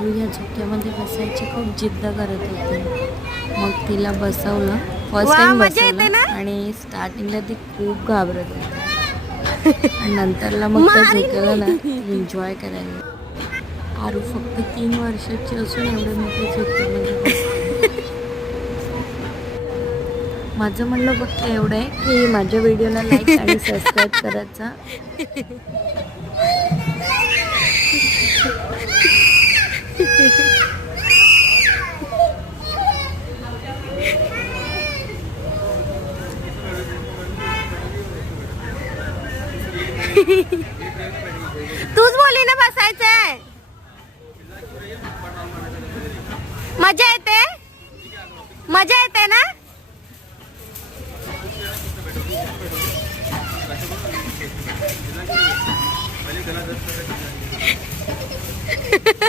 आरू ह्या झोक्यामध्ये बसायची खूप जिद्द करत होती. मग तिला बसवलं, फर्स्ट टाइम बसवलं आणि स्टार्टिंगला ती खूप घाबरत होती आणि नंतरला मग त्या झोक्याला ना एन्जॉय करायला. आरू फक्त 3 वर्षाची असून एवढे मोठे झोक्यामध्ये बसते. माझं म्हणणं फक्त एवढं आहे की माझ्या व्हिडिओला लाईक आणि सबस्क्राईब करायचा.